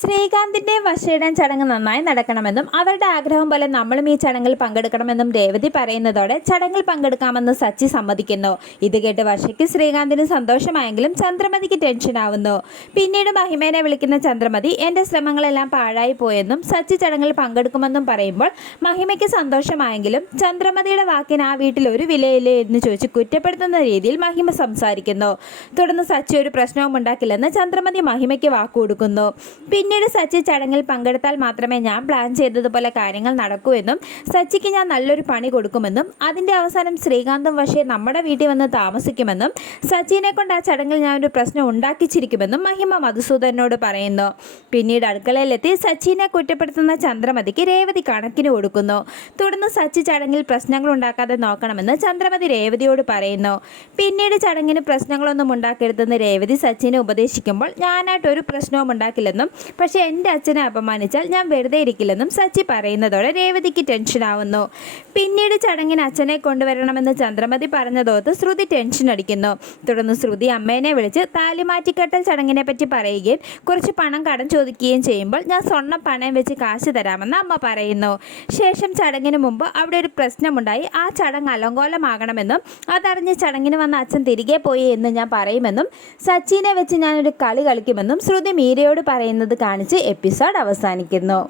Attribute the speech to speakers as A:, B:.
A: ശ്രീകാന്തിന്റെയും വശയിടാൻ ചടങ്ങ് നന്നായി നടക്കണമെന്നും അവരുടെ ആഗ്രഹം പോലെ നമ്മളും ഈ ചടങ്ങിൽ പങ്കെടുക്കണമെന്നും രേവതി പറയുന്നതോടെ ചടങ്ങിൽ പങ്കെടുക്കാമെന്ന് സച്ചി സമ്മതിക്കുന്നു. ഇത് കേട്ട് വശയ്ക്ക് ശ്രീകാന്തിന് സന്തോഷമായെങ്കിലും ചന്ദ്രമതിക്ക് ടെൻഷനാവുന്നു പിന്നീട് മഹിമേനെ വിളിക്കുന്ന ചന്ദ്രമതി എന്റെ ശ്രമങ്ങളെല്ലാം പാഴായി പോയെന്നും സച്ചി ചടങ്ങിൽ പങ്കെടുക്കുമെന്നും പറയുമ്പോൾ മഹിമയ്ക്ക് സന്തോഷമായെങ്കിലും ചന്ദ്രമതിയുടെ വാക്കിന് ആ വീട്ടിൽ ഒരു വിലയില്ലേ എന്ന് ചോദിച്ച് കുറ്റപ്പെടുത്തുന്ന രീതിയിൽ മഹിമ സംസാരിക്കുന്നു. തുടർന്ന് സച്ചി ഒരു പ്രശ്നവും ഉണ്ടാക്കില്ലെന്ന് ചന്ദ്രമതി മഹിമയ്ക്ക് വാക്കുകൊടുക്കുന്നു. പിന്നീട് സച്ചി ചടങ്ങിൽ പങ്കെടുത്താൽ മാത്രമേ ഞാൻ പ്ലാൻ ചെയ്തതുപോലെ കാര്യങ്ങൾ നടക്കൂ എന്നും സച്ചിക്ക് ഞാൻ നല്ലൊരു പണി കൊടുക്കുമെന്നും അതിന്റെ അവസാനം ശ്രീകാന്തും പക്ഷേ നമ്മുടെ വീട്ടിൽ വന്ന് താമസിക്കുമെന്നും സച്ചിനെ കൊണ്ട് ആ ചടങ്ങിൽ ഞാൻ ഒരു പ്രശ്നം ഉണ്ടാക്കിച്ചിരിക്കുമെന്നും മഹിമ മധുസൂദനോട് പറയുന്നു. പിന്നീട് അടുക്കളയിലെത്തി സച്ചിനെ കുറ്റപ്പെടുത്തുന്ന ചന്ദ്രമതിക്ക് രേവതി കണക്കിന് കൊടുക്കുന്നു. തുടർന്ന് സച്ചി ചടങ്ങിൽ പ്രശ്നങ്ങൾ ഉണ്ടാക്കാതെ നോക്കണമെന്ന് ചന്ദ്രമതി രേവതിയോട് പറയുന്നു. പിന്നീട് ചടങ്ങിന് പ്രശ്നങ്ങളൊന്നും ഉണ്ടാക്കരുതെന്ന് രേവതി സച്ചിനെ ഉപദേശിക്കുമ്പോൾ ഞാനായിട്ട് ഒരു പ്രശ്നവും ഉണ്ടാക്കില്ലെന്നും പക്ഷേ എന്റെ അച്ഛനെ അപമാനിച്ചാൽ ഞാൻ വെറുതെ ഇരിക്കില്ലെന്നും സച്ചി പറയുന്നതോടെ രേവതിക്ക് ടെൻഷനാവുന്നു പിന്നീട് ചടങ്ങിന് അച്ഛനെ കൊണ്ടുവരണമെന്ന് ചന്ദ്രമതി പറഞ്ഞതോത്ത് ശ്രുതി ടെൻഷൻ അടിക്കുന്നു. തുടർന്ന് ശ്രുതി അമ്മേനെ വിളിച്ച് താലിമാറ്റിക്കെട്ടൽ ചടങ്ങിനെ പറ്റി പറയുകയും കുറച്ച് പണം കടം ചോദിക്കുകയും ചെയ്യുമ്പോൾ ഞാൻ സ്വർണം പണയം വെച്ച് കാശ് തരാമെന്ന് അമ്മ പറയുന്നു. ശേഷം ചടങ്ങിന് മുമ്പ് അവിടെ ഒരു പ്രശ്നമുണ്ടായി. ആ ചടങ്ങ് അലങ്കോലമാകണമെന്നും അതറിഞ്ഞ് ചടങ്ങിന് വന്ന അച്ഛൻ തിരികെ പോയി എന്ന് ഞാൻ പറയുമെന്നും സച്ചിനെ വെച്ച് ഞാനൊരു കളി കളിക്കുമെന്നും ശ്രുതി മീരയോട് പറയുന്നത് കാണിച്ച് എപ്പിസോഡ് അവസാനിക്കുന്നു.